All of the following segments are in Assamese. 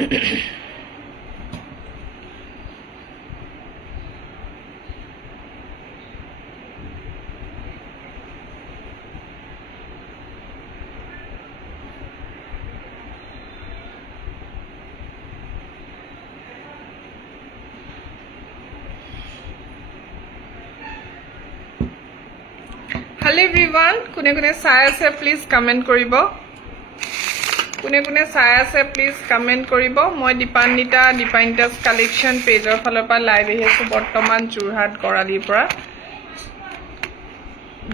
Hello everyone, kune kune sai ase please comment koribo. Kune kune sai ase please comment koribo. Moi Dipanita's collection page or follow pa live hesu bortoman Jorhat Korali pora.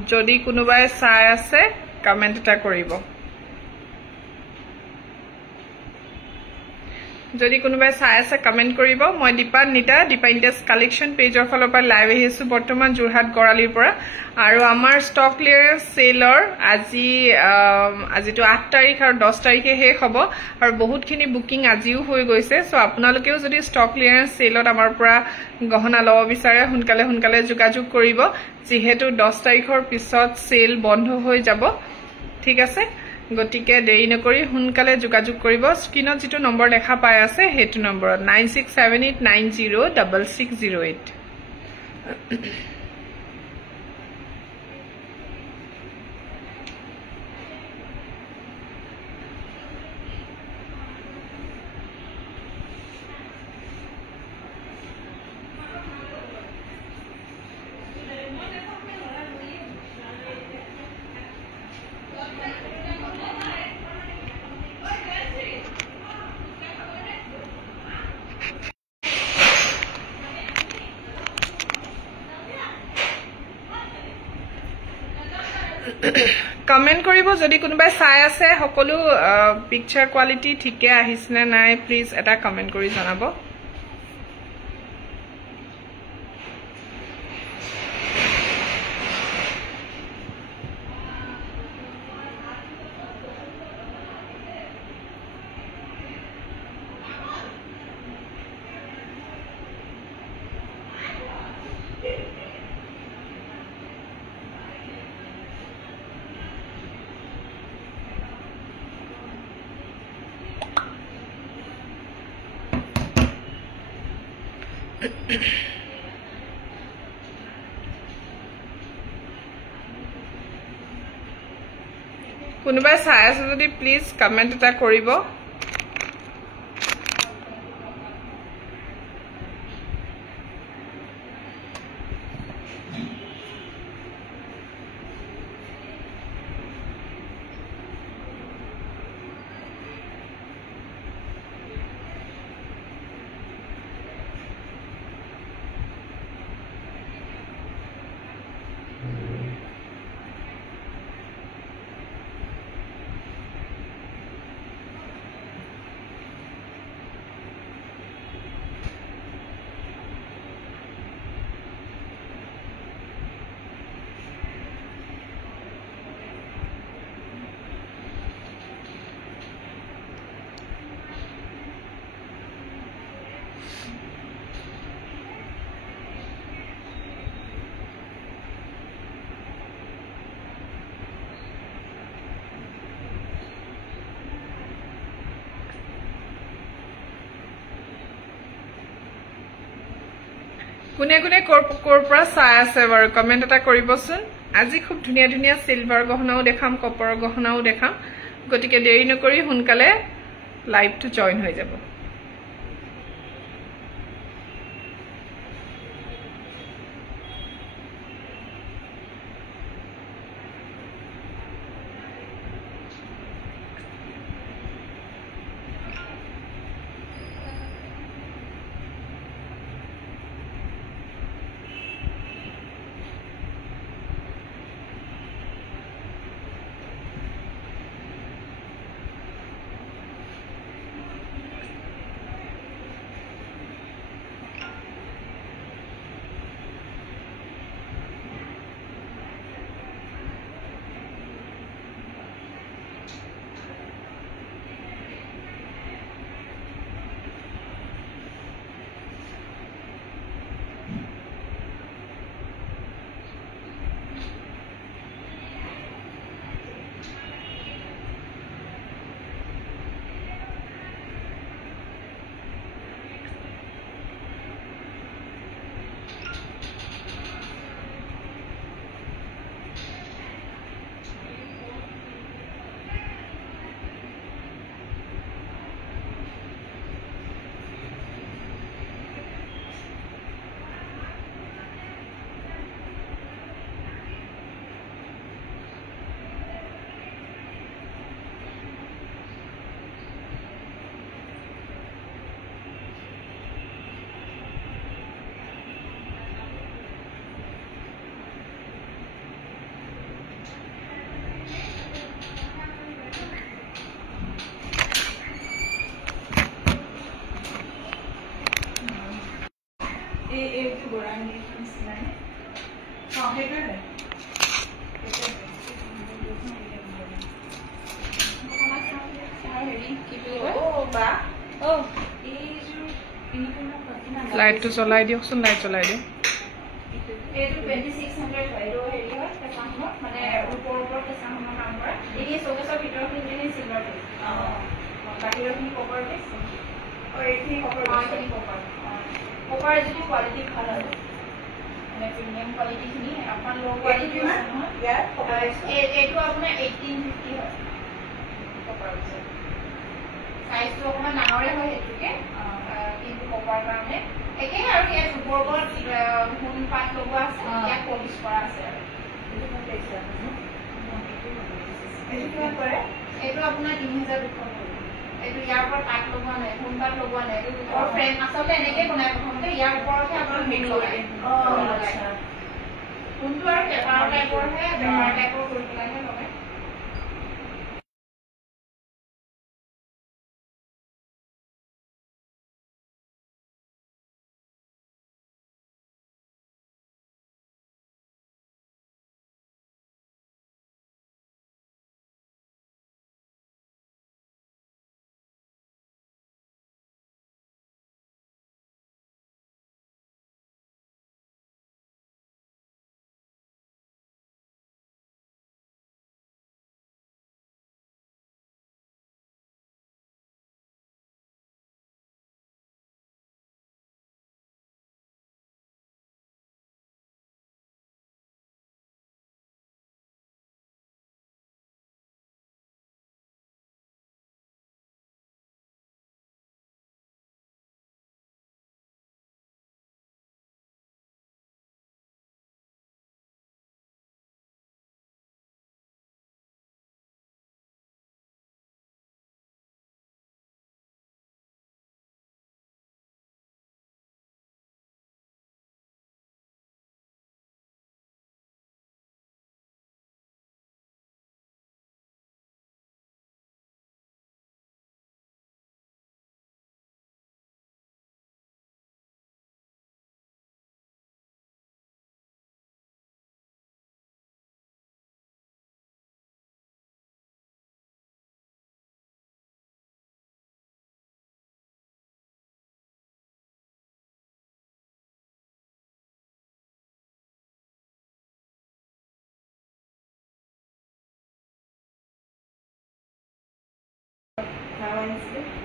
Jodi kunubai sai ase comment ta koribo. Jodi kunubai sai ase comment koribo. Moi Dipanita's collection page or follow pa live hesu bortoman Jorhat Korali pora. আৰু আমাৰ স্টক ক্লিয়াৰেন্স সেলৰ আজি তো 8 তাৰিখ আৰু 10 তাৰিখে হে হ'ব আৰু বহুতখিনি বুকিং আজিও হৈ গৈছে সো আপোনালোকেও যদি স্টক ক্লিয়াৰেন্স সেলত আমাৰ পৰা গহনা লব বিচাৰে হুনকালে যোগাযোগ কৰিব যেহেতু 10 তাৰিখৰ পিছত সেল বন্ধ হৈ যাব ঠিক আছে গটিকে দেৰি নকৰি হুনকালে যোগাযোগ কৰিব স্ক্ৰিনত যেটো নম্বৰ দেখা পাই আছে হেতু নম্বৰত 9678906608 কমেন্ট কৰিব যদি কোনোবাই চাই আছে সকলো পিকচাৰ কোৱালিটি ঠিকে আহিছনে নাই প্লিজ এটা কমেন্ট কৰি জনাব কোনোবাই চাই আছে যদি প্লিজ কমেন্ট এটা কৰিব কোনে কোনে কৰপৰা চাই আছে বাৰু কমেন্ট এটা কৰিবচোন আজি খুব ধুনিয়া ধুনিয়া সিলভাৰ গহনাও দেখাম কপাৰৰ গহনাও দেখাম গটিকে দেৰি নকৰি হুনকালে লাইভ টু জয়েন হৈ যাব গোৰাংগী নিচিনাই সেইটোৱে লাইটটো জ্বলাই দিয়কচোন লাইট জ্বলাই দিয়ক এইটো 2600 হয় এইটো হেৰি হয় কেঁচাখনত মানে ওপৰৰ কেঁচাখনৰ কাম কৰা এই চৌকেছৰ ভিতৰখিনি চিলভাৰ পিচ বাহিৰৰখিনি কপাৰ পিচ এইখিনি কপাৰ যদি কোৱালিটি ভাল আৰু মানে প্ৰিমিয়াম কোৱালিটিখিনি অকণমান ল' কোৱালিটি আছে নহয় এইটো আপোনাৰ 1850 হয় কপাৰ পিচত সাইজটো অকণমান ডাঙৰে হয় সেইটোকে কিন্তু কপাৰ কাৰণে একে আৰু ইয়াত ওপৰত সোণ পাত লগোৱা আছে ইয়াত পলিচ কৰা আছে আৰু এইটো কিমান পৰে এইটো আপোনাৰ 3200 এইটো ইয়াৰ ওপৰত পাত লগোৱা নাই সোণ পাত লগোৱা নাই এইটো ফ্ৰেম আচলতে এনেকৈ বনাই প্ৰথমতে ইয়াৰ ওপৰতহে আপোনাৰ হেৰি লগায় সোণটো আৰু পেপাৰ টাইপৰ কৰি পেলাইহে লগায়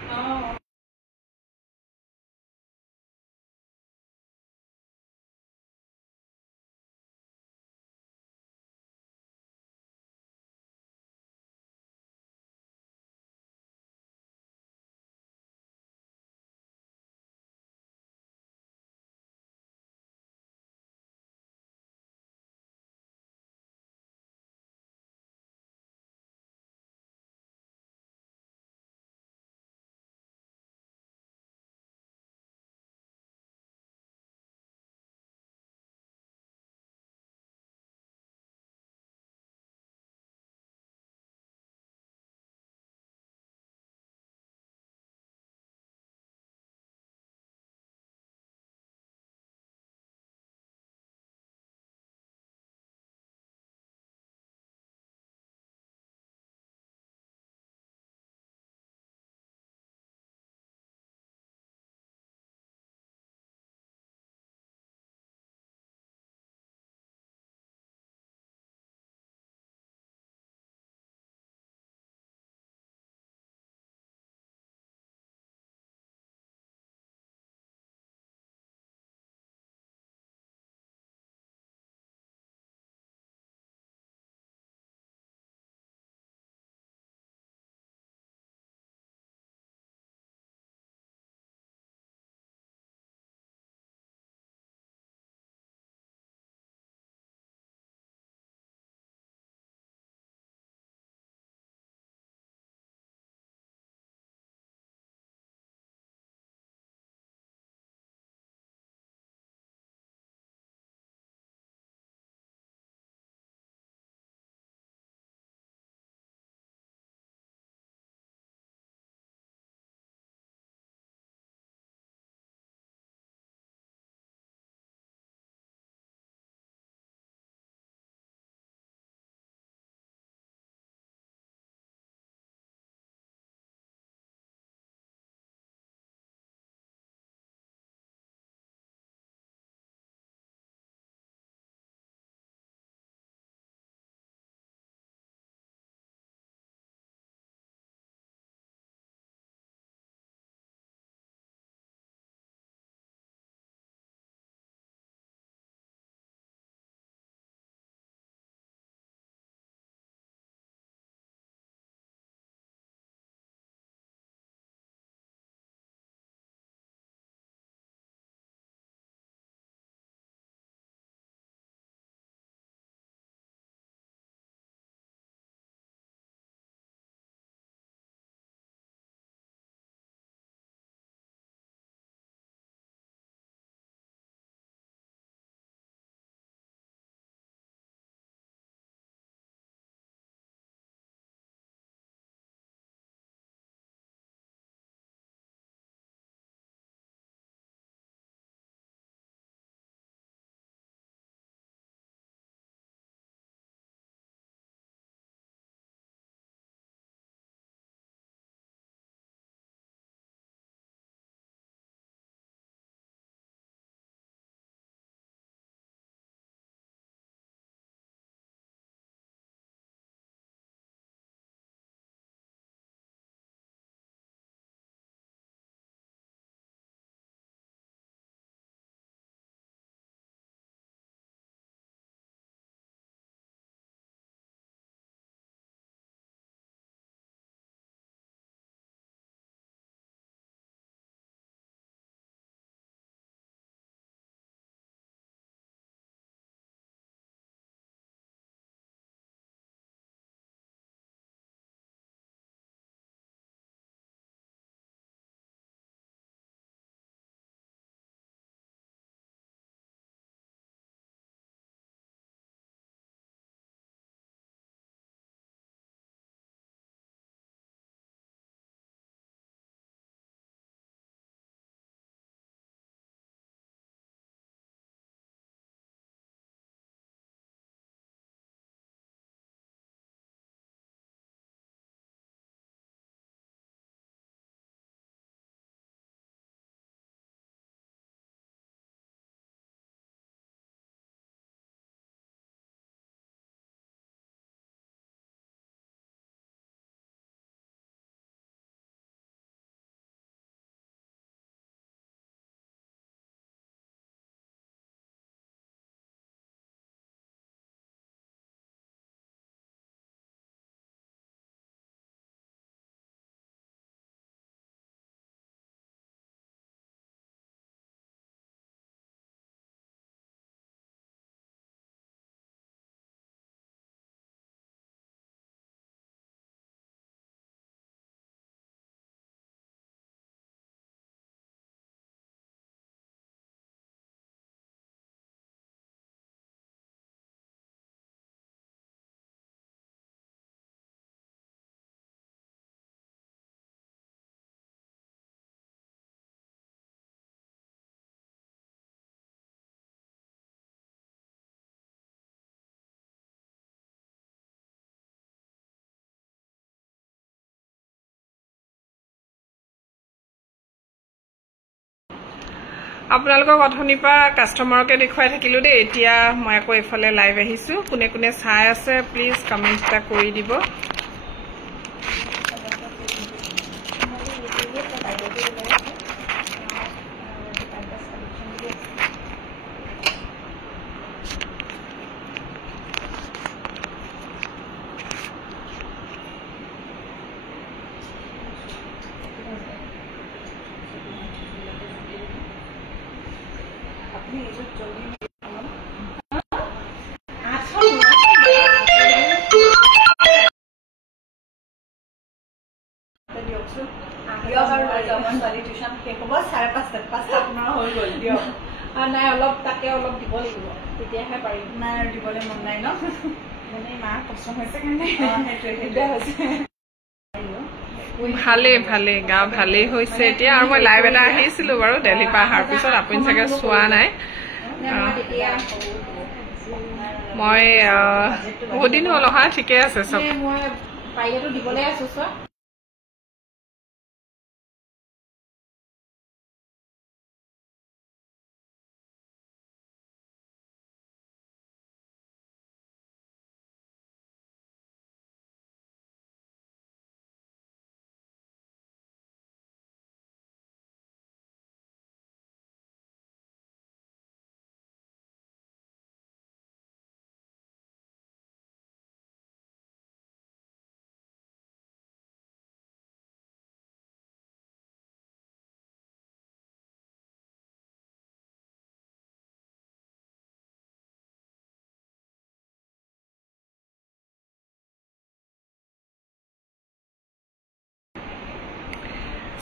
Oh. আপোনালোকক অথনিৰ পৰা কাষ্টমাৰকে দেখুৱাই থাকিলো দেই এতিয়া মই আকৌ এফালে লাইভ আহিছো কোনে কোনে চাই আছে প্লিজ কমেন্ট এটা কৰি দিব টিউশন শেষ হব 5:30 আপোনাৰ হৈ গল দিয়ক নাই অলপ তাকে অলপ দিব লাগিব তেতিয়াহে পাৰিম নাই দিবলৈ মন নাই ন মানে মা কষ্ট হৈছে কাৰণে সেইটোৱে হৈছে ভালে ভালে গা ভালে হৈছে এতিয়া আৰু মই লাইভ এটা আহিছিলো বাৰু দিল্লীৰ পৰা অহাৰ পিছত আপুনি চাগে চোৱা নাই মই বহুত দিন হ'ল অহা ঠিকে আছে চব মই পাৰিলেতো দিবলৈ আছো চোৱা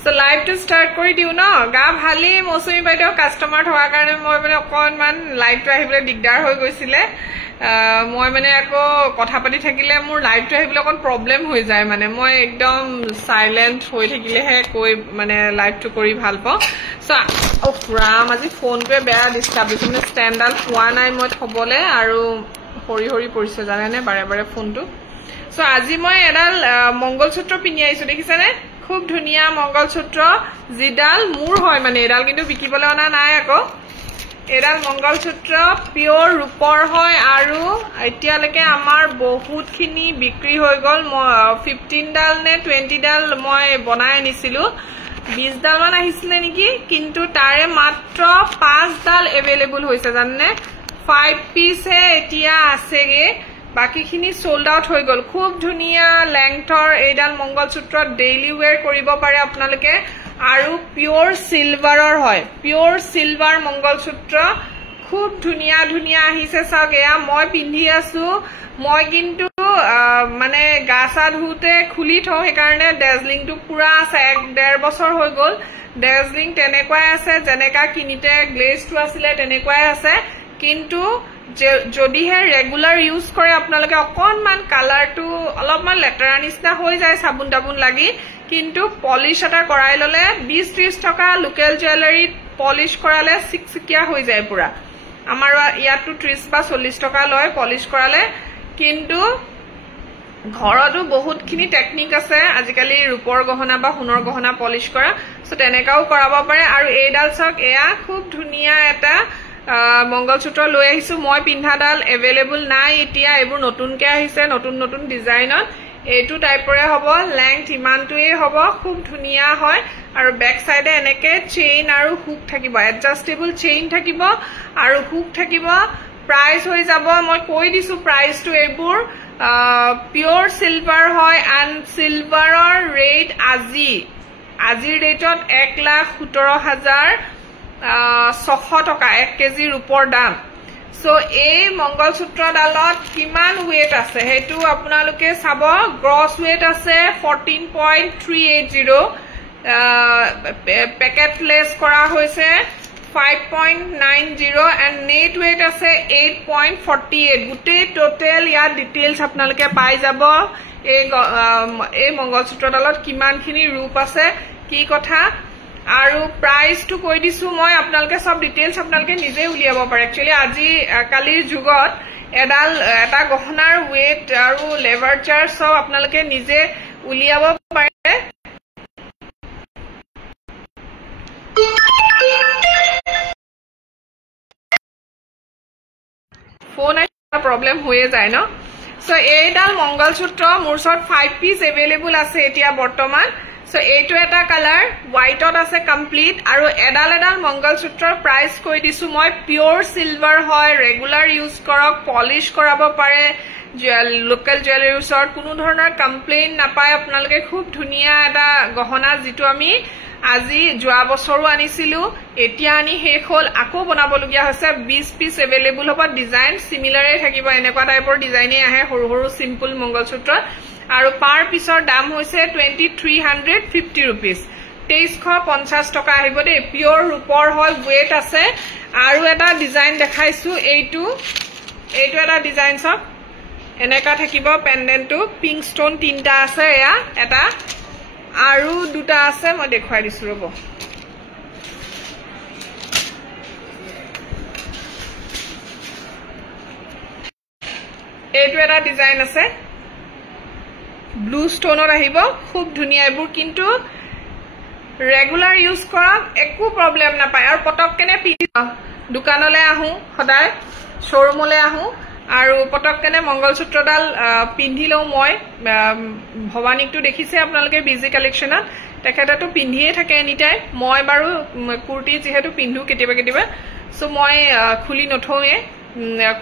So live to start কৰি দিও ন গা ভালি মৌসুমী বাইদেউ কাস্টমাৰ হোৱাৰ কাৰণে মই মানে অকনমান লাইভ টো আহিবলৈ দিগদাৰ হৈ গৈছিলে মই মানে আকৌ কথা পাতি থাকিলে মোৰ লাইভ টো আহিবলৈ অকন প্ৰবলেম হৈ যায় মানে মই একদম সাইলেন্ট হৈ থাকিলেহে কৈ মানে লাইভ টো কৰি ভাল পাওঁ সো ৰাম আজি ফোনটোৱে বেয়া ডিস্টাৰ্ব দিছে মানে ষ্টেণ্ডাল পোৱা নাই মই থবলে আৰু হৰি হৰি পৰিছে জানেনে বাৰে বাৰে ফোনটো সো আজি মই এডাল মংগলসূত্ৰ পিনি আইছো দেখিছানে খুব ধুনিয়া মংগলসূত্ৰ জিডাল মুৰ হয় মানে এডাল কিন্তু বিকিবলৈ অনা নাই আকৌ এডাল মংগলসূত্ৰ পিওৰ ৰূপৰ হয় আৰু এতিয়ালৈকে আমাৰ বহুতখিনি বিক্ৰী হৈ গল 15 ডাল নে 20 ডাল মই বনাই আনিছিলো 20 ডাল মান আহিছিলে নেকি কিন্তু তাৰে মাত্ৰ 5 ডাল अवेलेबल হৈছে জাননে 5 পিস হে এতিয়া আছেগে বাকিখিনি সোল্ড আউট হৈ গল খুব ধুনিয়া লেংথৰ এইডাল মংগলসূত্ৰ ডেইলি ওয়্যাৰ কৰিব পাৰে আপোনালোকে আৰু পিওৰ সিলভাৰৰ হয় পিওৰ সিলভাৰ মংগলসূত্ৰ খুব ধুনিয়া ধুনিয়া আহিছে চাওক এয়া মই পিন্ধি আছো মই কিন্তু মানে গাছা ধুতে খুলি থওঁ সেইকাৰণে ডেজলিংটো পুৰা আছে 1.5 বছৰ হৈ গল ডেজলিং তেনেকুৱাই আছে যেনেকা কিনিতে গ্লেজটো আছিল তেনেকুৱাই আছে কিন্তু যদিহে ৰেগুলাৰ ইউজ কৰে আপোনালোকে অকনমান কালাৰটো অলপমান লেটাৰা নিচিনা হৈ যায় সাবুন দাবুন লাগি কিন্তু পলিশ এটা কৰাই ললে 20-30 টকা লোকেল জুৱেলাৰীত পলিশ কৰালে সিকসিকিয়া হৈ যায় পুৰা আমাৰ ইয়াতো 30 বা 40 টকা লয় পলিশ কৰালে কিন্তু ঘৰতো বহুতখিনি টেকনিক আছে আজিকালি ৰূপৰ গহনা বা সোণৰ গহনা পলিশ কৰা সো তেনেকাও কৰাব পাৰে আৰু এইডাল চাওক এয়া খুব ধুনিয়া এটা মংগলসূত্ৰ লৈ আহিছো মই পিন্ধাডাল अवेलेबल নাই এতিয়া এবোৰ নতুনকে আহিছে নতুন নতুন ডিজাইনত এইটো টাইপৰে হ'ব লেংথ ইমানটোৱে হ'ব খুব ধুনিয়া হয় আৰু বেক সাইডে এনেকে চেইন আৰু হুক থাকিব এডজাস্টেবল চেইন থাকিব আৰু হুক থাকিব প্ৰাইস হৈ যাব মই কৈ দিছো প্ৰাইসটো এইবোৰ পিওৰ সিলভাৰ হয় এন্ড সিলভাৰৰ ৰেট আজিৰ ৰেটত 1,17,600 টকা 1 কেজি ৰূপৰ দাম সো এই মংগলসূত্ৰডালত কিমান ওয়েট আছে হেতু আপোনালোকে চাব গ্ৰস ওয়েট আছে 14.380 পেকেট লেস কৰা হৈছে 5.90 and net weight আছে 8.48 গুটে টোটাল ইয়াৰ ডিটেইলছ আপোনালোকে পাই যাব এই মংগলসূত্ৰডালত কিমানখিনি ৰূপ আছে কি কথা আৰু প্ৰাইস টু কৈ দিছো মই আপোনালোকে সব ডিটেইলছ আপোনালোকে নিজে উলিয়াব পাৰে একচুয়ালি আজি কালিৰ যুগত এটা গহনাৰ ওয়েট আৰু লেভাৰ চাৰ্জ সব আপোনালোকে নিজে উলিয়াব পাৰে ফোন প্ৰব্লেম হৈয়ে যায় ন সো এইডাল মংগলসূত্ৰ মোৰ ওচৰত 5 পিস এভেইলেবল আছে এতিয়া বৰ্তমান সো এইটো এটা কালাৰ হোৱাইটত আছে কমপ্লিট আৰু এডাল মংগলসূত্ৰৰ প্ৰাইস কৈ দিছো মই পিওৰ সিলভাৰ হয় ৰেগুলাৰ ইউজ কৰক পলিশ কৰাব পাৰে লোকেল জুৱেলাৰী ওচৰত কোনো ধৰণৰ কমপ্লেইন নাপায় আপোনালোকে খুব ধুনিয়া এটা গহনা যেটো আমি আজি যোৱা বছৰো আনিছিলো এতিয়া আনি শেষ হল আকৌ বনাবলগীয়া হৈছে 20 পিস এভেইলেবল হ'ব ডিজাইন সিমিলাৰে থাকিব এনেকুৱা টাইপৰ ডিজাইনে আহে সৰু সৰু সিম্পল মংগলসূত্ৰ আৰু পাৰ পিছৰ দাম হৈছে 2350 रुपीस 2350 টকা আহিব দে পিওৰ ৰূপৰ হয় ওয়েট আছে আৰু এটা ডিজাইন দেখাইছো এইটো এটা ডিজাইন সব এনেকা থাকিব পেন্ডেন্টটো পিঙ্ক স্টোন তিনটা আছে এয়া এটা আৰু দুটা আছে মই দেখাই দিছো ৰব এইটো এটা ডিজাইন আছে ব্লু স্টোনৰ আহিব খুব ধুনিয়া এবোৰ কিন্তু ৰেগুলাৰ ইউজ কৰক একো প্ৰব্লেম নাপায় আৰু পটককেনে দোকানলৈ আহো সদায় শোৰুমলৈ আহো আৰু পটককেনে মংগলসূত্ৰডাল পিন্ধিলও মই ভৱানীকটো দেখিছে আপোনালোকে বিজি কালেকশনত তেখেতেটো পিন্ধিয়ে থাকে এনি টাইম মই বাৰু কুৰ্তি যেহেতু পিন্ধু কেতিয়াবা সো মই খুলি নথৌয়ে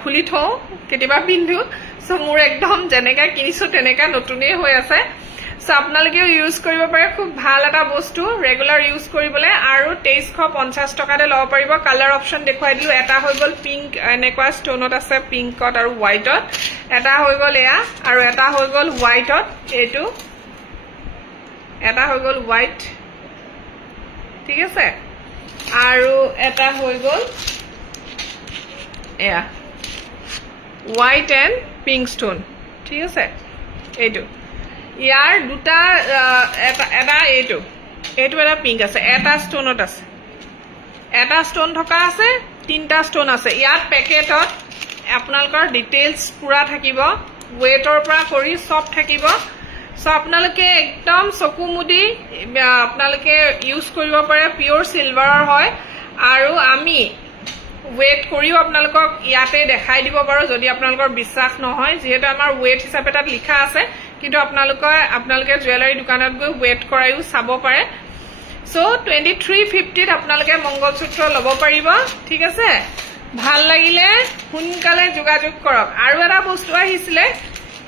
খুলি থওঁ কেতিয়াবা পিন্ধু সো মোৰ একদম যেনেকা কিনিছো তেনেকা নতুনে হৈ আছে সো আপোনালোকে ইউজ কৰিব পাৰে খুব ভাল এটা বস্তু ৰেগুলাৰ ইউজ কৰিবলৈ আৰু 2350 টকাতে লব পাৰিব কালাৰ অপচন দেখুৱাই দিও এটা হৈ গল পিঙ্ক এনেকুৱা ষ্টোনত আছে পিঙ্কত আৰু হোৱাইটত এটা হৈ গল এয়া আৰু এটা হৈ গল হোৱাইটত এইটো এটা হৈ গল হোৱাইট ঠিক আছে আৰু এটা হৈ গল এয়া হোৱাইট এণ্ড পিঙ্ক ষ্টোন ঠিক আছে এইটো ইয়াৰ দুটা এটা এইটো এটা পিঙ্ক আছে এটা ষ্টোনত আছে এটা ষ্টোন থকা আছে তিনটা ষ্টোন আছে ইয়াত পেকেটত আপোনালোকৰ ডিটেইলছ পুৰা থাকিব ওয়েটৰ পৰা কৰি সব থাকিব সো আপোনালোকে একদম চকু মুদি আপোনালোকে ইউজ কৰিব পাৰে পিওৰ সিলভাৰৰ হয় আৰু আমি ওয়েট কৰিও আপোনালোকক ইয়াতে দেখাই দিব পাৰো যদি আপোনালোকৰ বিশ্বাস নহয় যেহেতু আমাৰ ওয়েট হিচাপে তাত লিখা আছে কিন্তু আপোনালোকে জুৱেলাৰী দোকানত গৈ ওয়েট কৰাইও চাব পাৰে সো 2350 ত আপোনালোকে মংগলসূত্ৰ লব পাৰিব ঠিক আছে ভাল লাগিলে সোনকালে যোগাযোগ কৰক আৰু এটা বস্তু আহিছিলে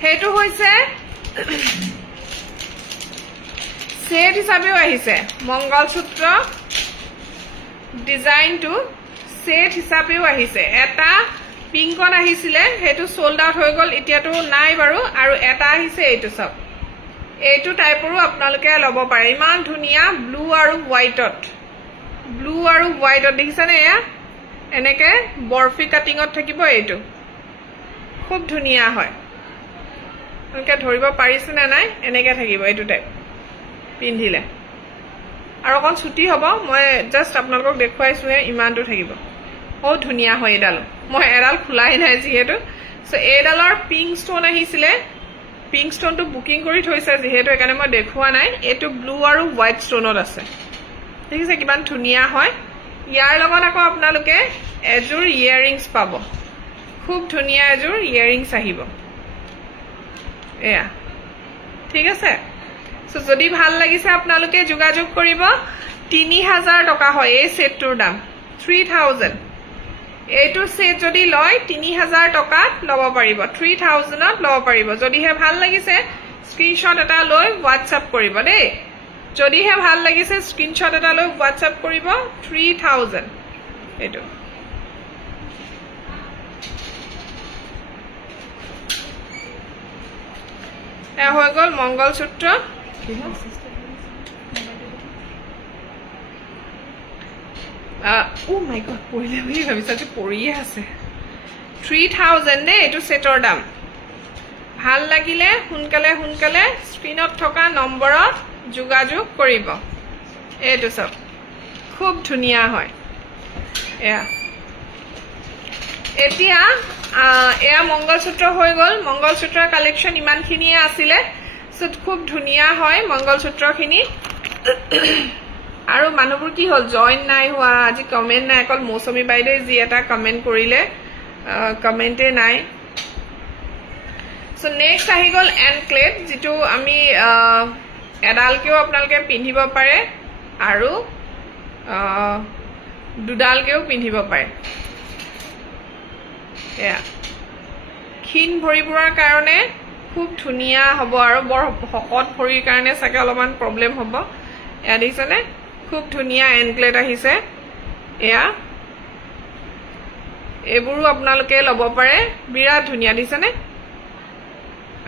হেতু হৈছে সেট হিচাপেও আহিছে মংগলসূত্ৰ ডিজাইনটো সেট হিচাপেও আহিছে এটা পিঙ্কত আহিছিলে হেতু সোল্ড আউট হৈ গল এতিয়াটো নাই বাৰু আৰু এটা আহিছে এইটো সব এইটো টাইপৰো আপোনালোকে লব পাৰে ইমান ধুনিয়া ব্লু আৰু হোৱাইটত দেখিছানে এয়া এনেকে বৰফি কাটিংত থাকিব এইটো খুব ধুনিয়া হয় এনেকে ধৰিব পাৰিছে না নাই এনেকে থাকিব এইটো টাইপ পিন্ধিলে আৰু অকন ছুটি হ'ব মই জাস্ট আপোনালোকক দেখুৱাইছো ইমানটো থাকিব ও ধুনিয়া হয় এডাল মই এডাল খোলাই নাই যেহেতু সো এডালৰ পিঙ্ক ষ্টোন আহিছিলে পিঙ্ক ষ্টোনটো বুকিং কৰি থৈছে যেহেতু একাৰণে মই দেখুৱা নাই এটো ব্লু আৰু হোৱাইট ষ্টোনত আছে ঠিক আছে কিমান ধুনিয়া হয় ইয়াৰ লগত আকৌ আপোনালোকে এজোৰ ইয়াৰিংছ পাব খুব ধুনিয়া এজোৰ ইয়াৰিংছ আহিব এয়া ঠিক আছে সো যদি ভাল লাগিছে আপোনালোকে যোগাযোগ কৰিব 3000 টকা হয় এই সেটটোৰ দাম 3000 এইটো সেট যদি লয় 3000 টকাত লব পাৰিব 3000 ত লব পাৰিব যদিহে ভাল লাগিছে স্ক্ৰিনশ্বট এটা লৈ WhatsApp কৰিব দেই যদিহে ভাল লাগিছে স্ক্ৰিনশ্বট এটা লৈ WhatsApp কৰিব 3000 এইটো হৈ গল মংগলসূত্ৰ oh my god পঢ়িলে বুলি ভাবিছা যে পঢ়িয়ে আছে 3000 নে এটো সেটৰ দাম ভাল লাগিলে সোনকালে স্ক্ৰিনত থকা নম্বৰত যোগাযোগ কৰিব এইটো সব খুব ধুনিয়া হয় এতিয়া এয়া মংগলসূত্ৰ হৈ গল মংগলসূত্ৰৰ কালেকশন ইমানখিনিয়ে আছিলে সো খুব ধুনিয়া হয় মংগলসূত্ৰখিনি আৰু মানুহবোৰ কি হল জয়েন নাই হোৱা আজি কমেন্ট নাই অকল মৌসুমী বাইদেউ যি এটা কমেন্ট কৰিলে কমেন্টে নাই সো নেক্সট আহি গল এনক্লেট যেটো আমি এডালকেও আপোনালোকে পিন্ধিব পাৰে আৰু দুডালকেও পিন্ধিব পাৰে এয়া ক্ষীণ ভৰিবোৰৰ কাৰণে খুব ধুনীয়া হ'ব আৰু বৰ শকত ভৰিৰ কাৰণে চাগে অলপমান প্ৰব্লেম হ'ব এয়া দেখিছেনে খুব ধুনীয়া এনক্লেট আহিছে এয়া এবোৰো আপোনালোকে ল'ব পাৰে বিৰাট ধুনীয়া দিছেনে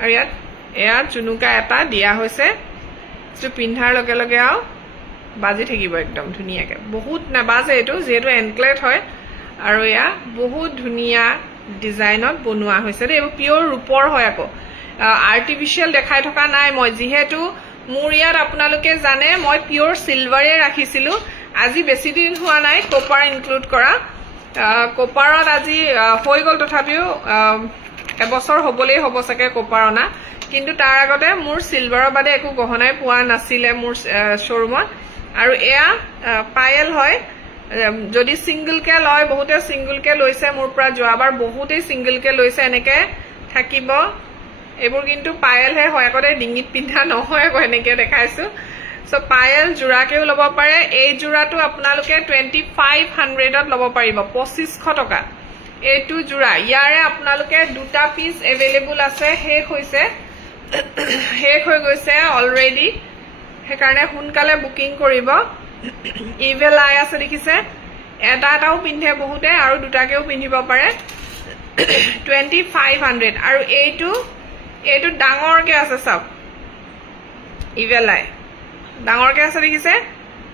আৰু এয়া জুনুকা এটা দিয়া হৈছে যেটো পিন্ধাৰ লগে লগে আৰু বাজি থাকিব একদম ধুনীয়াকে বহুত নাবাজে এটো যেটো এনক্লেট হয় আৰু এয়া বহুত ধুনীয়া ডিজাইনত বনোৱা হৈছে দেই পিওৰ ৰূপৰ হয় আকৌ আৰ্টিফিশিয়াল দেখাই থকা নাই মই যেহেতু মোৰ ইয়াত আপোনালোকে জানে মই পিওৰ সিলভাৰে ৰাখিছিলো আজি বেছি দিন হোৱা নাই কপাৰ ইনক্লুড কৰা কপাৰত আজি হৈ গল তথাপিও এবছৰ হ'বলেই হ'ব সকে কপাৰ অনা কিন্তু তাৰ আগতে মোৰ সিলভাৰৰ বাদে একো গহনাই পোৱা নাছিলে মোৰ শোৰুমত আৰু এয়া পায়েল হয় যদি সিঙ্গল কে লয় বহুতে সিঙ্গল কে লৈছে মোৰ পৰা যোৱাবাৰ বহুতে সিঙ্গল কে লৈছে এনেকে থাকিব এবোৰ কিন্তু পায়েল হে হয় আগতে ডিঙিত পিন্ধা নহয় আকৌ এনেকে দেখাইছো সো পায়েল জোৰাকেও ল'ব পাৰে এই জোৰাটো আপোনালোকে 2500ত ল'ব পাৰিব 2500 টকা এইটো জোৰা ইয়াৰে আপোনালোকে দুটা পিস अवेलेबल আছে শেষ হৈ গৈছে অলৰেডি হেকাৰণে হুনকালে বুকিং কৰিব ইভেল আই আছে দেখিছে এটাও পিন্ধে বহুতে আৰু দুটাকেও পিন্ধিব পাৰে 2500 আৰু এইটো ডাঙৰকে আছে সব ইভেল আই ডাঙৰকে আছে দেখিছে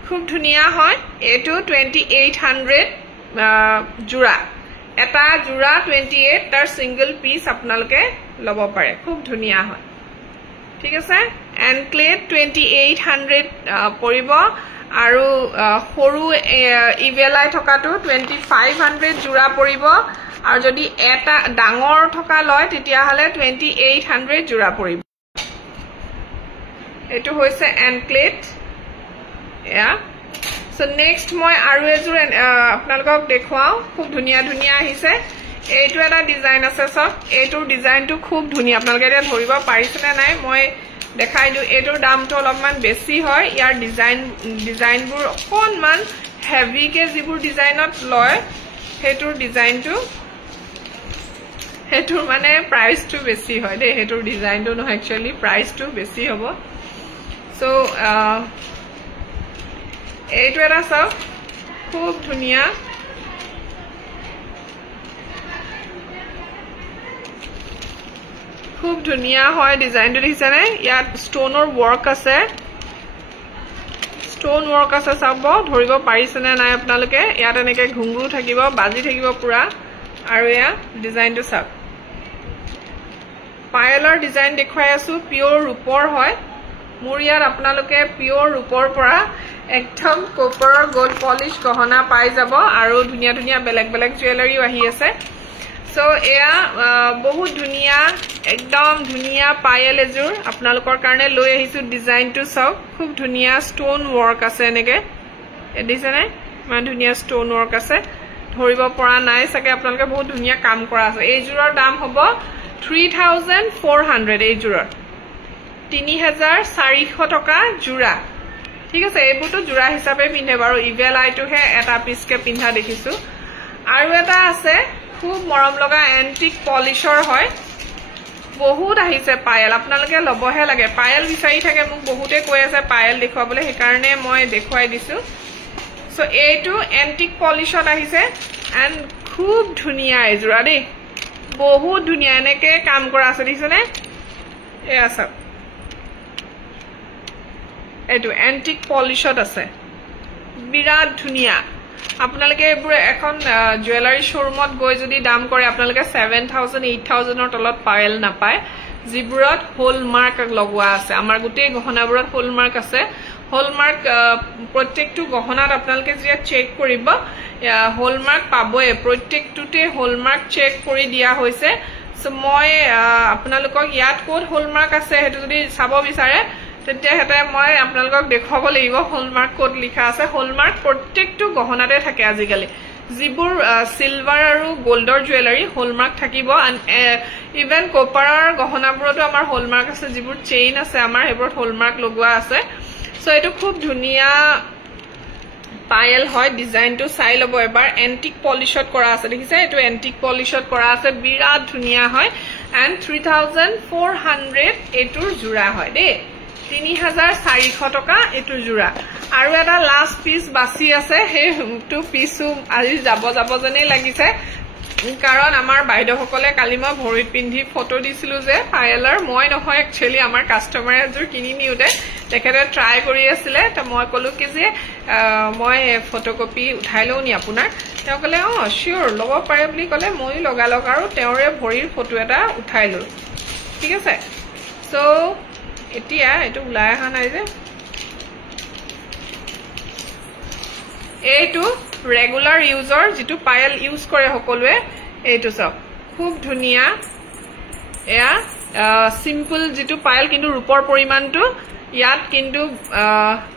খুব ধুনীয়া হয় এইটো 2800 জোৰা এটা জোৰা 28 তাৰ সিঙ্গল পিস আপোনালোকে ল'ব পাৰে খুব ধুনীয়া হয় ঠিক আছে এনক্লেট 2800 পৰিব আৰু সৰু ইভেলাই থকাটো 2500 জোৰা পৰিব আৰু যদি এটা ডাঙৰ থকা লয় তেতিয়া হলে 2800 জোৰা পৰিব এটো হৈছে এনক্লেট এয়া সো নেক্সট মই আৰু এজোৰ আপোনালোকক দেখুৱাও খুব ধুনীয়া ধুনীয়া আহিছে এইটো এটা ডিজাইন আছে সব এইটোৰ ডিজাইনটো খুব ধুনীয়া আপোনালোকে এটা ধৰিব পাৰিছেনে নাই মই দেখাই দিও এইটোৰ দামটো অলপমান বেছি হয় ইয়াৰ ডিজাইনবোৰ অকনমান হেভি কে যিবোৰ ডিজাইনত লয় হেতুৰ ডিজাইনটো হেতুৰ মানে প্ৰাইসটো বেছি হয় দে হেতুৰ ডিজাইনটো নহয় একচুয়ালি প্ৰাইসটো বেছি হ'ব সো এইটো এটা সব খুব ধুনীয়া খুব ধুনীয়া হয় ডিজাইনটো দেখিছেনে ইয়াত ষ্টোনৰ ওয়াৰ্ক আছে ষ্টোন ওয়াৰ্ক আছে সব ধৰিব পাৰিছেনে নাই আপোনালোকে ইয়াত এনেকে ঘুংগুৰু থাকিব বাজি থাকিব পুৰা আৰু এয়া ডিজাইনটো সব পায়েলৰ ডিজাইন দেখুৱাই আছো পিওৰ ৰূপৰ হয় মোৰ ইয়াত আপোনালোকে পিওৰ ৰূপৰ পৰা একদম কপাৰৰ গোল্ড পলিশ গহনা পাই যাব আৰু ধুনীয়া ধুনীয়া বেলেগ বেলেগ জুৱেলাৰীও আহি আছে সো এয়া বহুত ধুনীয়া একদম ধুনীয়া পায়েল এজোৰ আপোনালোকৰ কাৰণে লৈ আহিছো ডিজাইনটো সব খুব ধুনীয়া ষ্টোন ওয়াৰ্ক আছে এনেকে এদিছেনে মান ধুনীয়া ষ্টোন ওয়াৰ্ক আছে ধৰিব পৰা নাই সাকে আপোনালোকে বহুত ধুনীয়া কাম কৰা আছে এই জোৰৰ দাম হ'ব 3400 এই জোৰৰ 3400 টকা জোৰা ঠিক আছে এইবোৰটো জোৰা হিচাপে পিন্ধে বাৰু ইভেল আইটোহে এটা পিসকে পিন্ধা দেখিছো আৰু এটা আছে খুব মৰম লগা এন্টিক পলিশৰ হয় বহুত আহিছে পায়েল আপোনালোকে লবহে লাগে পায়েল বিচাৰি থাকে মোক বহুতে কৈ আছে পায়েল দেখুৱাবলৈ হেকাৰণে মই দেখুৱাই দিছো সো এইটো এন্টিক পলিশত আহিছে এন্ড খুব ধুনীয়া এজোৰা দেই বহুত ধুনীয়া এনেকে কাম কৰা আছে দিছনে এয়া সব এইটো এন্টিক পলিশত আছে বিৰাট ধুনীয়া আপোনালোকে এবোৰ এখন জুৱেলাৰী শোৰুমত গৈ যদি দাম কৰে আপোনালোকে 7000 8000 ৰ তলত পায়েল নাপায় জিবুৰত হলমাৰ্ক লগোৱা আছে আমাৰ গোটেই গহনাবোৰত হলমাৰ্ক আছে হলমাৰ্ক প্ৰত্যেকটো গহনাত আপোনালোকে যেতিয়া চেক কৰিব হলমাৰ্ক পাবয়ে প্ৰত্যেকটোতে হলমাৰ্ক চেক কৰি দিয়া হৈছে সো মই আপোনালোকক ইয়াত কোড হলমাৰ্ক আছে হেতু যদি চাব বিচাৰে তেতিয়া হেতে মই আপোনালোকক দেখুৱাব লাগিব হলমাৰ্ক কোড লিখা আছে হলমাৰ্ক প্ৰত্যেকটো গহনাতে থাকে আজিকালি যিবোৰ সিলভাৰ আৰু গোল্ডৰ জুৱেলাৰী হলমাৰ্ক থাকিব ইভেন কপাৰৰ গহনাবোৰতো আমাৰ হলমাৰ্ক আছে যিবোৰ চেইন আছে আমাৰ হেবোৰত হলমাৰ্ক লগোৱা আছে সো এটো খুব ধুনিয়া পায়েল হয় ডিজাইনটো চাই লব এবাৰ এন্টিক পলিশত কৰা আছে দেখিছে এটো এন্টিক পলিশত কৰা আছে বিৰাট ধুনিয়া হয় এন্ড 3400 এটোৰ জোৰা হয় দে 3400 টকা এটোৰ জোৰা আৰু এটা লাস্ট পিস বাছি আছে হেটো পিসু আজি যাব জনে লাগিছে কাৰণ আমাৰ বাইদেউসকলে কালি মই ভৰিত পিন্ধি ফটো দিছিলো যে পায়েলৰ মই নহয় একচুয়ালি আমাৰ কাস্টমাৰে জোৰ কিনি নিউতে তেখেতে ট্ৰাই কৰি আছিল তা মই কলো কি যে মই ফটোকপি উঠাই লও নি আপোনাৰ তেওঁ কলে শিওৰ লব পাৰে বুলি কলে মই লগালক আৰু তেওঁৰে ভৰিৰ ফটো এটা উঠাই লো ঠিক আছে সো এতিয়া এটো উলাই আহা নাই যে এইটো ৰেগুলাৰ ইউজাৰ যেটো পায়েল ইউজ কৰে সকলোৱে এইটো সব খুব ধুনিয়া এয়া সিম্পল যেটো পায়েল কিন্তু ৰূপৰ পৰিমাণটো ইয়াত কিন্তু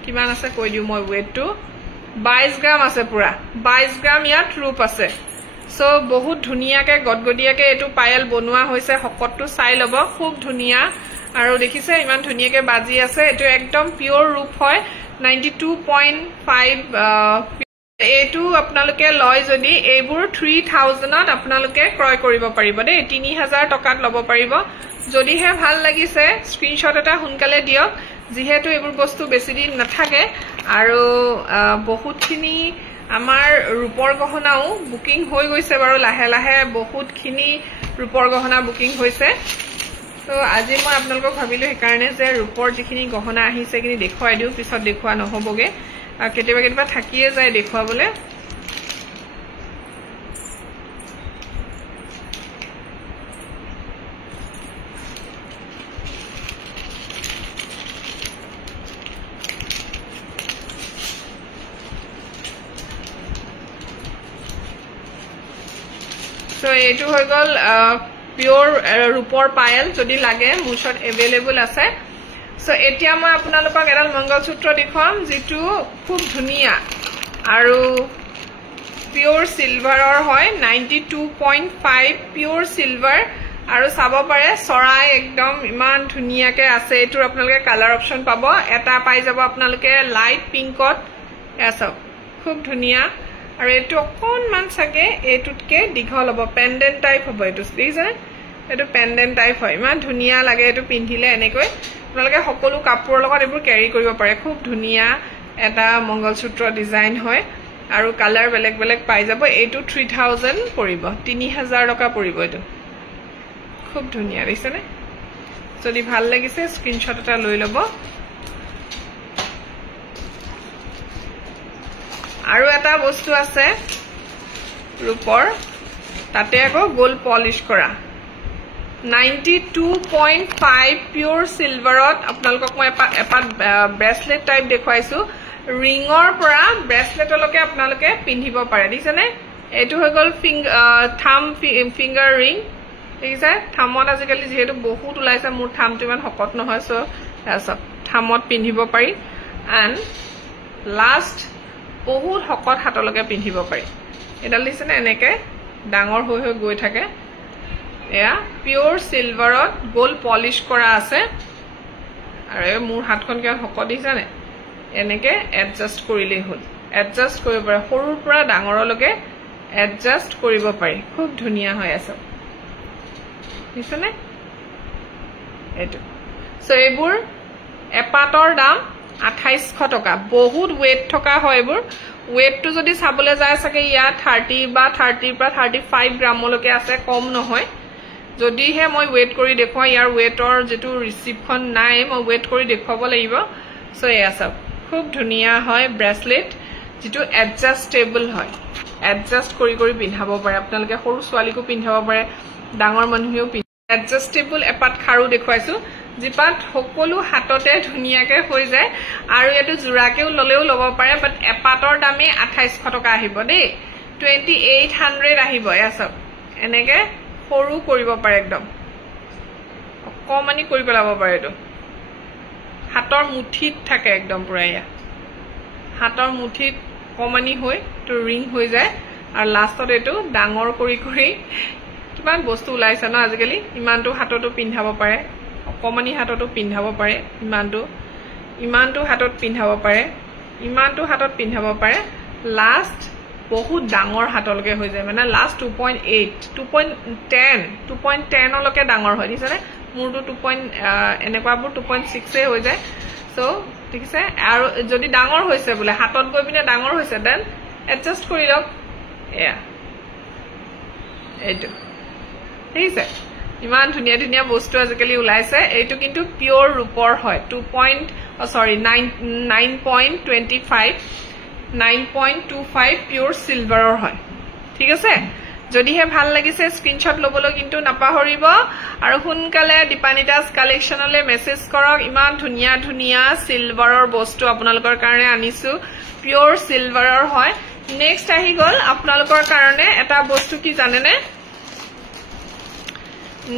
কিমান আছে কৈ দিও মই ওয়েটটো 22 গ্ৰাম আছে পুৰা 22 গ্ৰাম ইয়াত ৰূপ আছে সো বহুত ধুনিয়াকে গদগদিয়াকে এটো পায়েল বনোৱা হৈছে হকটটো চাই লব খুব ধুনিয়া আৰু দেখিছে ইমান ধুনিয়াকে বাজি আছে এটো একদম পিওৰ ৰূপ হয় 92.5 এটো আপোনালোকে লয় যদি এইবোৰ 3000 ত আপোনালোকে ক্ৰয় কৰিব পাৰিব দে 3000 টকাত লব পাৰিব যদি হে ভাল লাগিছে স্ক্ৰিনশ্বট এটা হুনকালে দিয়ক যেহেতু এইবোৰ বস্তু বেছি দিন নাথাকে আৰু বহুতখিনি আমাৰ ৰূপৰ গহনাও বুকিং হৈ গৈছে বাৰু লাহে লাহে বহুতখিনি ৰূপৰ গহনা বুকিং হৈছে তো আজি মই আপোনালোকক ভাবিলো এই কাৰণে যে ৰূপৰ যিখিনি গহনা আহিছে কিনি দেখুৱাই দিও পিছত দেখুৱা নহবগে কেতিয়াবা কেতিয়াবা থাকিয়ে যায় দেখুৱাবলে সো এটো হৈ গল পিওৰ ৰূপৰ পায়েল যদি লাগে মুছত এভেইলেবল আছে সো এতিয়া মই আপোনালোকক এডাল মঙ্গলসূত্ৰ দেখুৱাম যেটো খুব ধুনিয়া আৰু পিওৰ সিলভাৰৰ হয় 92.5 পিওৰ সিলভাৰ আৰু চাব পাৰে সৰাই একদম ইমান ধুনিয়াকে আছে এটোৰ আপোনালোকে কালাৰ অপচন পাব এটা পাই যাব আপোনালোকে লাইট পিংকত এসব খুব ধুনিয়া আৰু এটো অকনমান সাকে এটুটকে দীঘল হ'ব পেন্ডেন্ট টাইপ হ'ব এটো দেখিছে এটো পেন্ডেন্ট টাইপ হয় ইমান ধুনিয়া লাগে এটো পিন্ধিলে এনেকৈ আপোনালোকে সকলো কাপোৰৰ লগত এবোৰ ক্যাৰি কৰিব পাৰে খুব ধুনিয়া এটা মঙ্গলসূত্ৰ ডিজাইন হয় আৰু কালাৰ বেলেগ বেলেগ পাই যাব এটো 3000 পৰিব 3000 টকা পৰিব এটো খুব ধুনিয়া দেখিছে নে যদি ভাল লাগিছে স্ক্ৰিনশ্বট এটা লৈ লব আৰু এটা বস্তু আছে ৰূপৰ তাতে আকৌ গোল্ড পলিশ কৰা 92.5 পিওৰ সিলভাৰত আপোনালোকক মই এটা ব্ৰেসলেট টাইপ দেখুৱাইছো ৰিঙৰ পৰা ব্ৰেসলেটলৈকে আপোনালোকে পিন্ধিব পাৰে দিছনে এটো হৈ গল থাম ফিংগাৰ ৰিং দেখিছে থামত আজিকালি যেহেতু বহুত ওলাইছে মোৰ থামটো ইমান হকত নহয় সো সব থামত পিন্ধিব পাৰি এন্ড লাস্ট বহুত হকত হাতলৈকে পিন্ধিব পাৰি এডাল দিছনে এনেকে ডাঙৰ হৈ হৈ গৈ থাকে এয়া পিওৰ সিলভাৰত গোল্ড পলিশ কৰা আছে আৰু মোৰ হাতখন কি হকত দিছানে এনেকে এডজাস্ট কৰিলেই হল এডজাস্ট কৰিব পাৰে সৰুৰ পৰা ডাঙৰলৈকে এডজাস্ট কৰিব পাৰি খুব ধুনিয়া হৈ আছে দিছনে এটো সো এইবোৰ এপাটৰ দাম 2800 টকা বহুত ওয়েট থকা হয় এইবোৰ ওয়েটটো যদি চাবলে যায় সকে ইয়া 30 বা 30 পৰা 35 গ্ৰামলৈকে আছে কম নহয় যদি হে মই ওয়েট কৰি দেখুৱা ইয়াৰ ওয়েটৰ যেটো ৰিসিপখন নাই মই ওয়েট কৰি দেখুৱাব লাগিব সো এয়া সব খুব ধুনিয়া হয় ব্ৰেসলেট যেটো এডজাস্টেবল হয় এডজাস্ট কৰি কৰি পিন্ধাব পাৰে আপোনালোকে সৰু ছোৱালীকো পিন্ধাব পাৰে ডাঙৰ মানুহেও এডজাস্টেবল এপাট খাৰু দেখুৱাইছো জিপাত সকলো হাততে ধুনিয়াকে হৈ যায় আৰু এটো জুৰাকেও ললেও লব পাৰে বাট এপাটৰ দামে 2800 টকা আহিব দেই 2800 আহিব এয়া সব এনেকে সৰু কৰিব পাৰে একদম অকমানি কৰি পেলাব পাৰে এটো হাতৰ মুঠিত থাকে একদম পুৰা ইয়া হাতৰ মুঠিত কমানি হৈ তো ৰিং হৈ যায় আৰু লাষ্টত এইটো ডাঙৰ কৰি কৰি কিমান বস্তু ওলাইছে ন আজিকালি ইমানটো হাততো পিন্ধাব পাৰে অকমানি হাততো পিন্ধাব পাৰে ইমানটো হাতত পিন্ধাব পাৰে ইমানটো হাতত পিন্ধাব পাৰে লাষ্ট বহুত ডাঙৰ হাতলকে হৈ যায় মানে লাষ্ট 2.8 2.10 লকে ডাঙৰ হয় দিছনে মোৰটো 2. এনেকুৱাবোৰ 2.6 হৈ যায় সো ঠিক আছে আৰু যদি ডাঙৰ হৈছে বোলে হাতত গৈ পিনে ডাঙৰ হৈছে দেন এডজাস্ট কৰি লওক এয়া এইটো ঠিক আছে ইমান ধুনীয়া ধুনীয়া বস্তু আজিকালি ওলাইছে এইটো কিন্তু পিওৰ ৰূপৰ হয় 9.25 পিওৰ সিলভাৰৰ হয় ঠিক আছে যদিহে ভাল লাগিছে স্ক্ৰিনশ্বট লবলৈ কিন্তু নাপাহৰিব আৰু সোনকালে দীপানিতাস কালেকশনলে মেসেজ কৰক ইমান ধুনীয়া ধুনীয়া সিলভাৰৰ বস্তু আপোনালোকৰ কাৰণে আনিছো পিওৰ সিলভাৰৰ হয় নেক্সট আহি গল আপোনালোকৰ কাৰণে এটা বস্তু কি জানেনে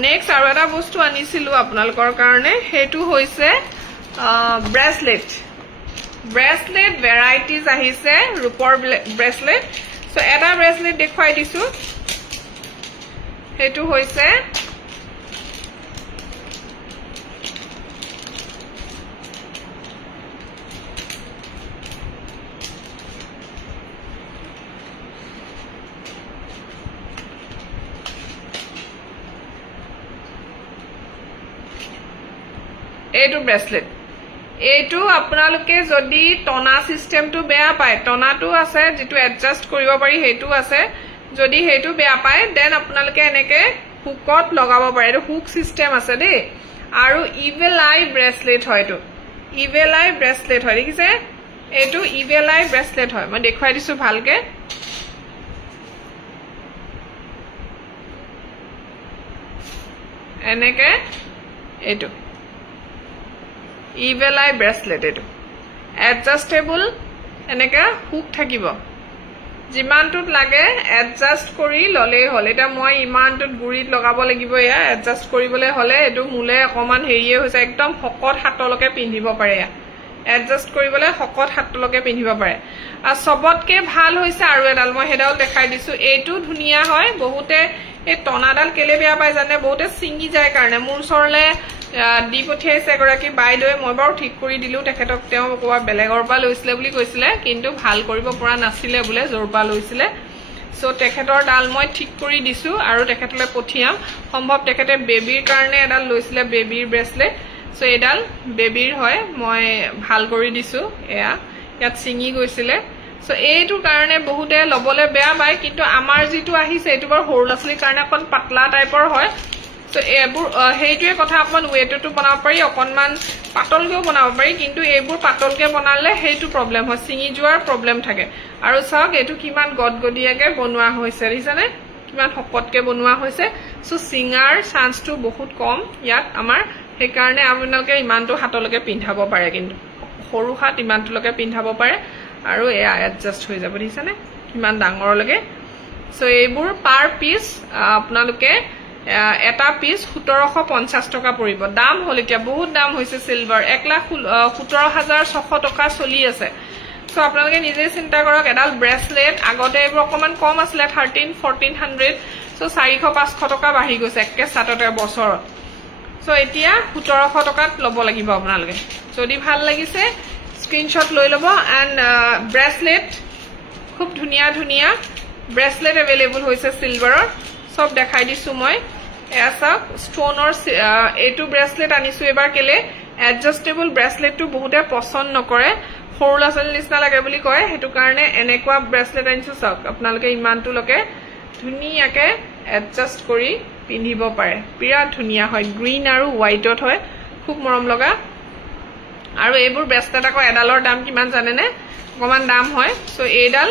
নেক্সট আৰু এটা বস্তু আনিছিলো আপোনালোকৰ কাৰণে হেতু হৈছে ব্ৰেসলেট ভ্যাৰাইটিজ আহিছে ৰূপৰ ব্ৰেসলেট সো এটা ব্ৰেসলেট দেখুৱাই দিছো হেতু হৈছে এইটো ব্ৰেসলেট এইটো আপোনালোকে যদি টনা সিস্টেমটো বেয়া পায় টনাটো আছে যেটো এডজাস্ট কৰিব পাৰি হেতু আছে যদি হেতু বেয়া পায় দেন আপোনালোকে এনেকে হুকত লগাব পাৰে এটো হুক সিস্টেম আছে দেই আৰু ইভিল আই ব্ৰেসলেট হয় এটো ইভিল আই ব্ৰেসলেট হয় দেখিছে এটো ইভিল আই ব্ৰেসলেট হয় মই দেখুৱাই দিছো ভালকে এনেকে এটো ইভিল আই ব্ৰেসলেট এটো এডজাস্টেবল এনেকা হুক থাকিব যিমানটোত লাগে এডজাস্ট কৰি ললে হল এটা মই ইমানটোত গুৰিত লগাব লাগিব ইয়া এডজাস্ট কৰিবলৈ হলে এটো মুলে অকমান হেৰিয়ে হৈছে একদম হকত হাতলকে পিন্ধিব পাৰে এডজাস্ট কৰিবলৈ হকত হাতলকে পিন্ধিব পাৰে আৰু সবতকে ভাল হৈছে আৰু এডাল মই হেডাল দেখাই দিছো এইটো ধুনিয়া হয় বহুতে এই টনাডাল কেলে বেয়া পায় জানে বহুতে সিঙ্গি যায় কাৰণে মোৰ সৰলে দি পঠিয়াইছে এগৰাকী বাইদৈ মই বাৰু ঠিক কৰি দিলো তেখেতক তেওঁ কোৱা বেলেগৰ পৰা লৈছিলে বুলি কৈছিলে কিন্তু ভাল কৰিব পৰা নাছিলে বুলে জোৰপা লৈছিলে সো তেখেতৰ ডাল মই ঠিক কৰি দিছো আৰু তেখেতলৈ পঠিয়াম সম্ভৱ তেখেতে বেবিৰ কাৰণে এডাল লৈছিলে বেবিৰ ব্ৰেসলেট সো এডাল বেবিৰ হয় মই ভাল কৰি দিছো এয়া ইয়াত সিঙ্গি গৈছিলে সো এইটো কাৰণে বহুতে লবলে বেয়া পায় কিন্তু আমাৰ যেটো আহিছে এটো বৰ সৰু লাছলিৰ কাৰণে অকন পাতলা টাইপৰ হয় সো এবোৰ হেইটোৱে কথা অকন ওয়েটটো বনাব পাৰি অকনমান পাতলকেও বনাব পাৰি কিন্তু এইবোৰ পাতলকে বনালে হেইটো প্ৰবলেম হয় সিঙ্গি যোৱাৰ প্ৰবলেম থাকে আৰু চাওক এটো কিমান গদগদিয়াকে বনোৱা হৈছে দিছানে কিমান হকতকে বনোৱা হৈছে সো সিঙ্গাৰ চান্সটো বহুত কম ইয়াত আমাৰ সেই কাৰণে আপোনালোকে ইমানটো হাতলকে পিন্ধাব পাৰে কিন্তু সৰু হাত ইমানটোলকে পিন্ধাব পাৰে আৰু এয়া এডজাস্ট হৈ যাব দিছানে কিমান ডাঙৰলৈকে সো এইবোৰ পাৰ পিস আপোনালোকে এটা পিস 1750 টকা পৰিব দাম হল এতিয়া বহুত দাম হৈছে সিলভাৰ 1,17,600 টকা চলি আছে সো আপোনালোকে নিজে চিন্তা কৰক এডাল ব্ৰেসলেট আগতে এইবোৰ অকমান কম আছিল 13-1400 সো 400-500 টকা বাঢ়ি গৈছে একে সাততে বছৰত সো এতিয়া 1700 টকাত লব লাগিব আপোনালোকে যদি ভাল লাগিছে স্ক্ৰিনশ্বট লৈ লব এন্ড ব্ৰেসলেট খুব ধুনিয়া ধুনিয়া ব্ৰেসলেট अवेलेबल হৈছে সিলভাৰৰ সব দেখাই দিছো মই এসা ষ্টোনৰ এটো ব্ৰেসলেট আনিছো এবাৰ কেলে এডজাস্টেবল ব্ৰেসলেটটো বহুতে পছন্দ নকৰে সৰু লাছল নিচিনা লাগে বুলি কয় হেতু কাৰণে এনেকুৱা ব্ৰেসলেট আনিছো সব আপোনালোকে ইমানটো লকে ধুনিয়াকে এডজাস্ট কৰি পিন্ধিব পাৰে বিৰাট ধুনিয়া হয় গ্ৰীন আৰু হোৱাইটত হয় খুব মৰম লগা আৰু এইবোৰ ব্ৰেসলেট আকৌ এডালৰ দাম কিমান জানে নে অকমান দাম হয় সো এইডাল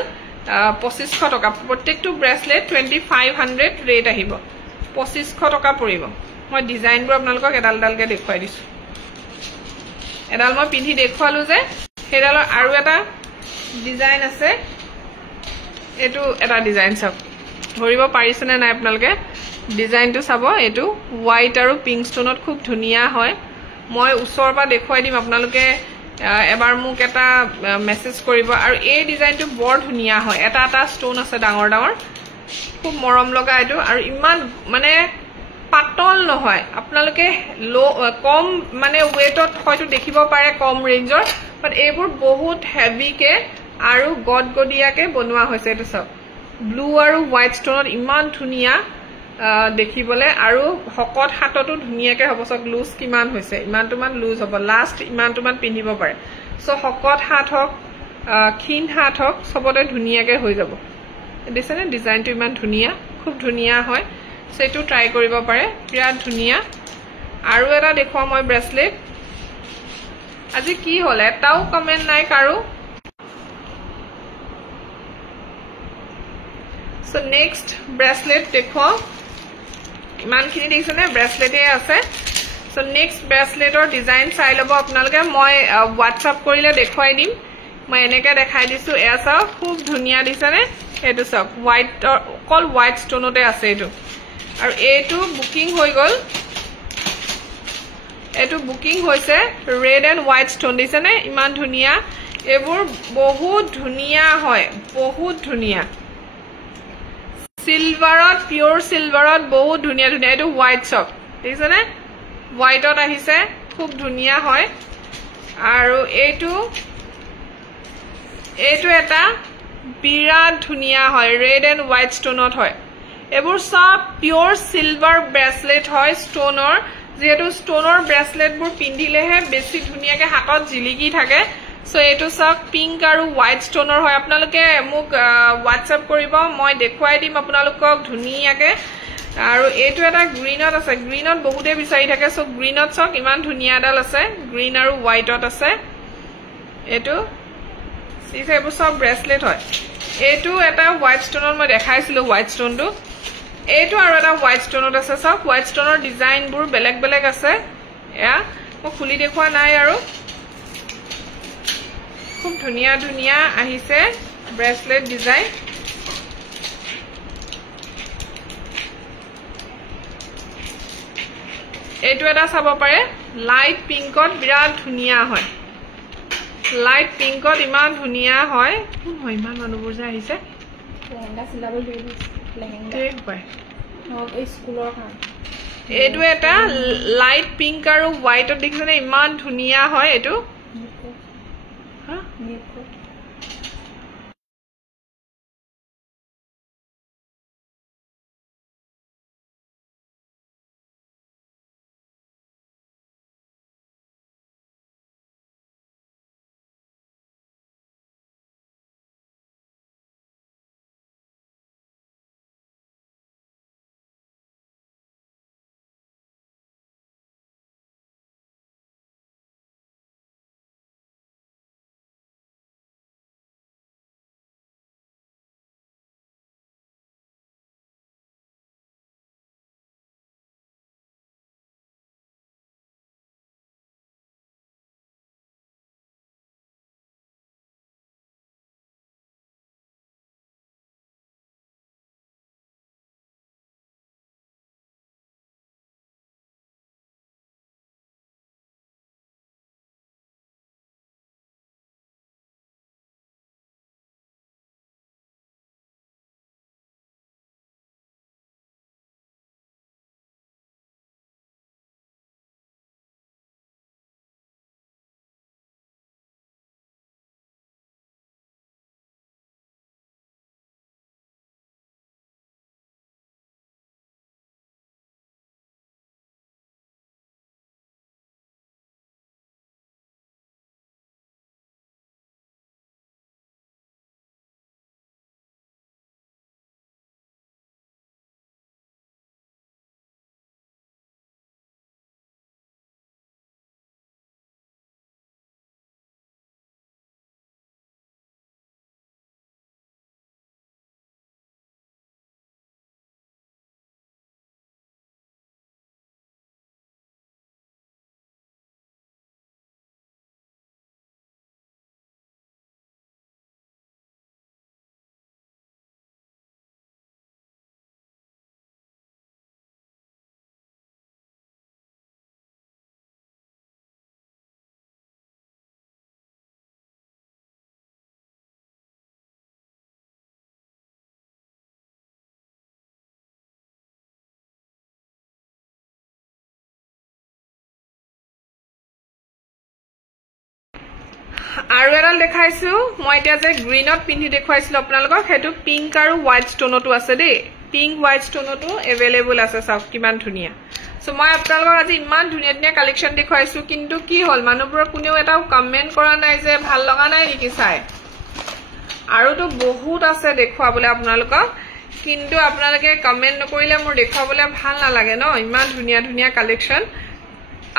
2500 টকা প্ৰত্যেকটো ব্ৰেসলেট 2500 ৰেট আহিব 2500 টকা পৰিব মই ডিজাইনবোৰ আপোনালোকক এডাল ডালকে দেখুৱাই দিছো এডাল মই পিন্ধি দেখুৱালো যে হেডালৰ আৰু এটা ডিজাইন আছে এটো এটা ডিজাইন চাওক ধৰিব পাৰিছনে নাই আপোনালোকে ডিজাইনটো চাব এটো হোৱাইট আৰু পিংক ষ্টোনত খুব ধুনিয়া হয় মই ওচৰৰ পৰা দেখুৱাই দিম আপোনালোকে এবাৰ মোক এটা মেছেজ কৰিব আৰু এই ডিজাইনটো বৰ ধুনীয়া হয় এটা এটা ষ্টন আছে ডাঙৰ ডাঙৰ খুব মৰম লগা এইটো আৰু ইমান মানে পাতল নহয় আপোনালোকে কম মানে ওয়েটত হয়তো দেখিব পাৰে কম ৰেঞ্জৰ বাট এইবোৰ বহুত হেভিকে আৰু গদগদিয়াকে বনোৱা হৈছে এইটো সব ব্লু আৰু হোৱাইট ষ্টনত ইমান ধুনীয়া দেখিবলে আৰু হকত হাতটো ধুনীয়াকে হ'ব সব লুজ কিমান হৈছে ইমানটোমান লুজ হ'ব লাষ্ট ইমানটোমান পিন্ধিব পাৰে সো হকত হাত হক ক্ষীণ হাত হক সবতে ধুনীয়াকে হৈ যাব দেখিছেনে ডিজাইনটো ইমান ধুনীয়া খুব ধুনীয়া হয় সেটো ট্ৰাই কৰিব পাৰে বিৰাট ধুনীয়া আৰু এটা দেখুৱা মই ব্ৰেসলেট আজি কি হ'ল এটাও কমেন্ট নাই কাৰো সো নেক্সট ব্ৰেসলেট দেখুৱা ইমানখিনি দেখিছেনে ব্ৰেসলেটে আছে সো নেক্সট ব্ৰেসলেটৰ ডিজাইন চাই ল'ব আপোনালোকে মই হোৱাটছআপ কৰিলে দেখুৱাই দিম মই এনেকৈ দেখাই দিছো এয়া চাওক খুব ধুনীয়া দিছেনে এইটো চাওক হোৱাইট অকল হোৱাইট ষ্টনতে আছে এইটো আৰু এইটো বুকিং হৈ গ'ল এইটো বুকিং হৈছে ৰেড এণ্ড হোৱাইট ষ্টন দিছেনে ইমান ধুনীয়া এইবোৰ বহুত ধুনীয়া হয় বহুত ধুনীয়া সিলভাৰত পিওৰ সিলভাৰত বহুত ধুনীয়া ধুনীয়া এইটো হোৱাইট চক দেখিছেনে হোৱাইটত আহিছে খুব ধুনীয়া হয় আৰু এইটো এটা বিৰাট ধুনীয়া হয় ৰেড এণ্ড হোৱাইট ষ্টনত হয় এইবোৰ সব পিওৰ সিলভাৰ ব্ৰেসলেট হয় ষ্টনৰ যেহেতু ষ্টনৰ ব্ৰেসলেটবোৰ পিন্ধিলেহে বেছি ধুনীয়াকে হাতত জিলিকি থাকে সো এইটো সব পিংক আৰু হোৱাইট ষ্টনৰ হয় আপোনালোকে মোক হোৱাটছআপ কৰিব মই দেখুৱাই দিম আপোনালোকক ধুনীয়াকে আৰু এইটো এটা গ্ৰীনত আছে গ্ৰীনত বহুতে বিচাৰি থাকে সো গ্ৰীনত সক ইমান ধুনীয়া ডাল আছে গ্ৰীন আৰু হোৱাইটত আছে এইটো সিছে এইবোৰ সব ব্ৰেসলেট হয় এইটো এটা হোৱাইট ষ্টনত মই দেখাইছিলো হোৱাইট ষ্টনটো এইটো আৰু এটা হোৱাইট ষ্টনত আছে সব হোৱাইট ষ্টনৰ ডিজাইনবোৰ বেলেগ বেলেগ আছে এয়া মই খুলি দেখুৱা নাই আৰু খুব ধুনীয়া ধুনীয়া আহিছে ব্ৰেসলেট ডিজাইন এইটো এটা চাব পাৰে লাইট পিংকত বিৰাট ধুনীয়া হয় লাইট পিংকত ইমান ধুনীয়া হয় কোন হয় ইমান মানুহবোৰ যে আহিছে লেহেঙ্গা চিলাব দিব লেহেঙ্গা ঠিক পায় এই স্কুলৰ কাম এইটো এটা লাইট পিংক আৰু হোৱাইটত দেখিছেনে ইমান ধুনীয়া হয় এইটো হা আৰু এডাল দেখাইছো মই এতিয়া যে গ্ৰীনত পিন্ধি দেখুৱাইছিলো আপোনালোকক হেতু পিংক আৰু হোৱাইট ষ্টোনটো আছে দেই পিংক হোৱাইট ষ্টোনটো এভেইলেবল আছে চাওক কিমান ধুনিয়া সো মই আপোনালোকক আজি ইমান ধুনিয়া ধুনিয়া কালেকশন দেখুৱাইছো কিন্তু কি হল মানুহবোৰ কোনেও এটাও কমেন্ট কৰা নাই যে ভাল লগা নাই নেকি চাই আৰু তো বহুত আছে দেখুৱাবলৈ আপোনালোকক কিন্তু আপোনালোকে কমেন্ট নকৰিলে মোৰ দেখুৱাবলৈ ভাল নালাগে ন ইমান ধুনিয়া ধুনিয়া কালেকশন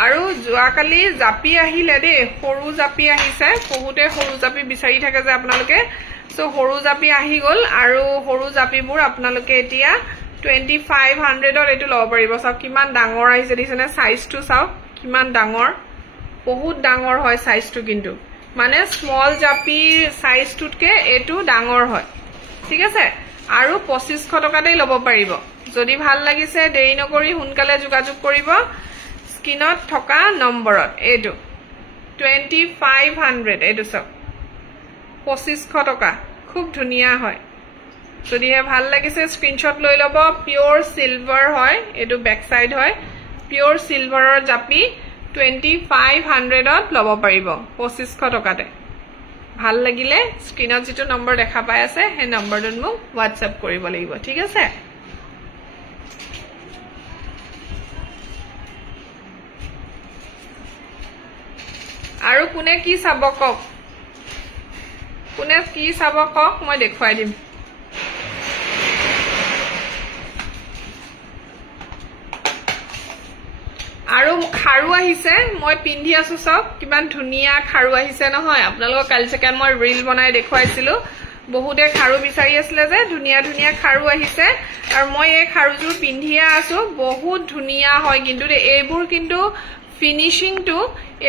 আৰু যোৱাকালি জাপি আহিলে দেই সৰু জাপি আহিছে বহুতে সৰু জাপি বিচাৰি থাকে যে আপোনালোকে সো সৰু জাপি আহি গল আৰু সৰু জাপিবোৰ আপোনালোকে এতিয়া 2500 ৰ এটো লব পাৰিব সব কিমান ডাঙৰ আহিছে দিছনে সাইজটো চাও কিমান ডাঙৰ বহুত ডাঙৰ হয় সাইজটো কিন্তু মানে স্মল জাপিৰ সাইজটোতকে এটো ডাঙৰ হয় ঠিক আছে আৰু 2500 টকাতেই লব পাৰিব যদি ভাল লাগিছে দেৰি নকৰি হুনকালে যোগাযোগ কৰিব স্ক্ৰিনত থকা নম্বৰত এটো 2500 এটো সব 2500 টকা খুব ধুনিয়া হয় যদি হে ভাল লাগিছে স্ক্ৰিনশ্বট লৈ লব পিওৰ সিলভাৰ হয় এটো ব্যাক সাইড হয় পিওৰ সিলভাৰৰ জাপি 2500 ত লব পাৰিব 2500 টকাতে ভাল লাগিলে স্ক্ৰিনত যেটো নম্বৰ দেখা পাই আছে হে নম্বৰটো মোক WhatsApp কৰিব লাগিব ঠিক আছে আৰু কোনে কি চাব কক কোনে কি চাব কক মই দেখুৱাই দিম আৰু খাৰু আহিছে মই পিন্ধি আছো সব কিমান ধুনিয়া খাৰু আহিছে নহয় আপোনালোকক কালি সেকেন্ড মই ৰীল বনাই দেখুৱাইছিলো বহুতে খাৰু বিচাৰি আছিল যে ধুনিয়া ধুনিয়া খাৰু আহিছে আৰু মই এই খাৰুজুৰ পিন্ধিয়া আছো বহুত ধুনিয়া হয় কিন্তু এইবোৰ কিন্তু ফিনিশিং টু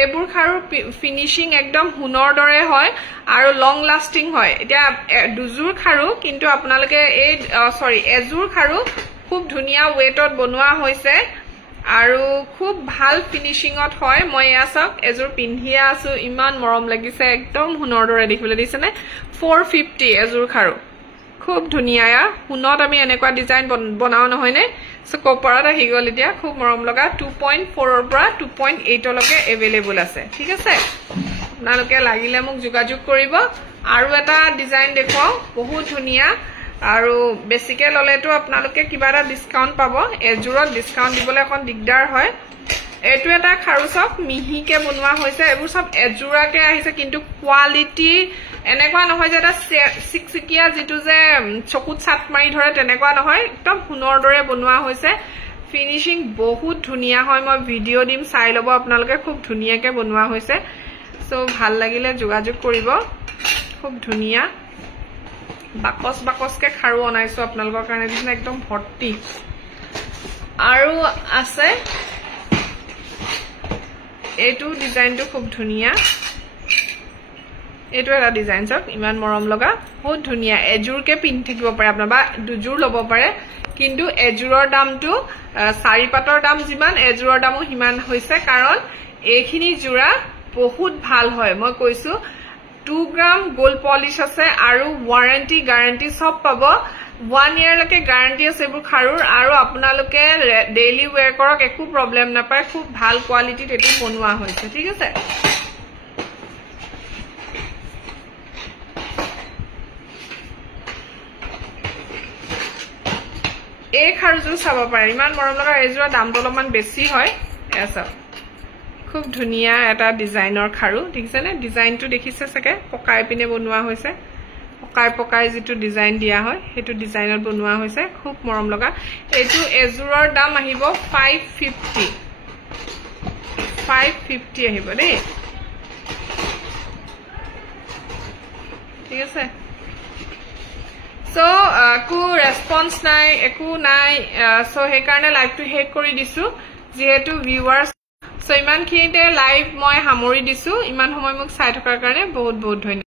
এইবোৰ খাৰু ফিনিশিং একদম হুনৰ দৰে হয় আৰু লং লাস্টিং হয় এতিয়া দুজুৰ খাৰু কিন্তু আপোনালোকে এই সৰি এজুৰ খাৰু খুব ধুনিয়া ওয়েটত বনোৱা হৈছে আৰু খুব ভাল ফিনিশিংত হয় মই আছক এজুৰ পিন্ধিয়া আছো ইমান মৰম লাগিছে একদম হুনৰ দৰে দেখিবলৈ দিছেনে 450 এজুৰ খাৰু খুব ধুনিয়া হুনত আমি এনেকুৱা ডিজাইন বনাও নহয় নে সো কপাৰত আহি গল এতিয়া খুব মৰম লগা 2.4 ৰ পৰা 2.8 লৈকে এভেইলেবল আছে ঠিক আছে আপোনালোকে লাগিলে মোক যোগাযোগ কৰিব আৰু এটা ডিজাইন দেখুৱাও বহুত ধুনিয়া আৰু বেছিকে ললেটো আপোনালোকে কিবা এটা ডিসকাউন্ট পাব এজুৰত ডিসকাউন্ট দিবলৈ এখন দিগদাৰ হয় এটো এটা খাৰু সব মিহিকে বনোৱা হৈছে এবোৰ সব এজুৰাকে আহিছে কিন্তু কোৱালিটি এনেকুৱা নহয় যে এটা সিকসিকিয়া যেটো যে চকুত ছাট মাৰি ধৰে তেনেকুৱা নহয় একদম হুনৰ দৰে বনোৱা হৈছে ফিনিশিং বহুত ধুনিয়া হয় মই ভিডিও দিম চাই লব আপোনালোকে খুব ধুনিয়াকে বনোৱা হৈছে সো ভাল লাগিলে যোগাযোগ কৰিব খুব ধুনিয়া বাকস বাকসকে খাৰু অনাইছো আপোনালোকৰ কাৰণে দিন একদম ভৰ্তি আৰু আছে এটো ডিজাইনটো খুব ধুনিয়া এটো এটা ডিজাইন সব ইমান মৰম লগা বহুত ধুনিয়া এজুৰকে পিন্ধি থাকিব পাৰে আপোনাৰ বা দুজুৰ লব পাৰে কিন্তু এজুৰৰ দামটো সাৰি পাটৰ দাম যিমান এজুৰৰ দামো হিমান হৈছে কাৰণ এইখিনি জোৰা বহুত ভাল হয় মই কৈছো 2 গ্ৰাম গোল্ড পলিশ আছে আৰু ওয়াৰেন্টি গ্যাৰান্টি সব পাব 1 ইয়াৰ লৈকে গ্যাৰান্টি আছে এবোৰ খাৰুৰ আৰু আপোনালোকে ডেইলি ওয়্যাৰ কৰক একো প্ৰবলেম নাপায় খুব ভাল কোৱালিটিত এটো বনোৱা হৈছে ঠিক আছে এই খাৰুজুৰ চাব পাৰে ইমান মৰম লগা এজুৰৰ দামটো অলপমান বেছি হয় এসব খুব ধুনিয়া এটা ডিজাইনৰ খাৰু দেখিছেনে ডিজাইনটো দেখিছে সকে পকাই পিনে বনোৱা হৈছে পকাই যেটো ডিজাইন দিয়া হয় হেতু ডিজাইনত বনোৱা হৈছে খুব মৰম লগা এটো এজুৰৰ দাম আহিব 550 আহিব দেই ঠিক আছে সো কো ৰেসপন্স নাই একো নাই সো হে কাৰণে লাইভটো হেক কৰি দিছো যেহেতু ভিউয়াৰ্স সো ইমান খিনিতে লাইভ মই সামৰি দিছো ইমান সময় মোক চাই থকাৰ কাৰণে বহুত বহুত ধন্যবাদ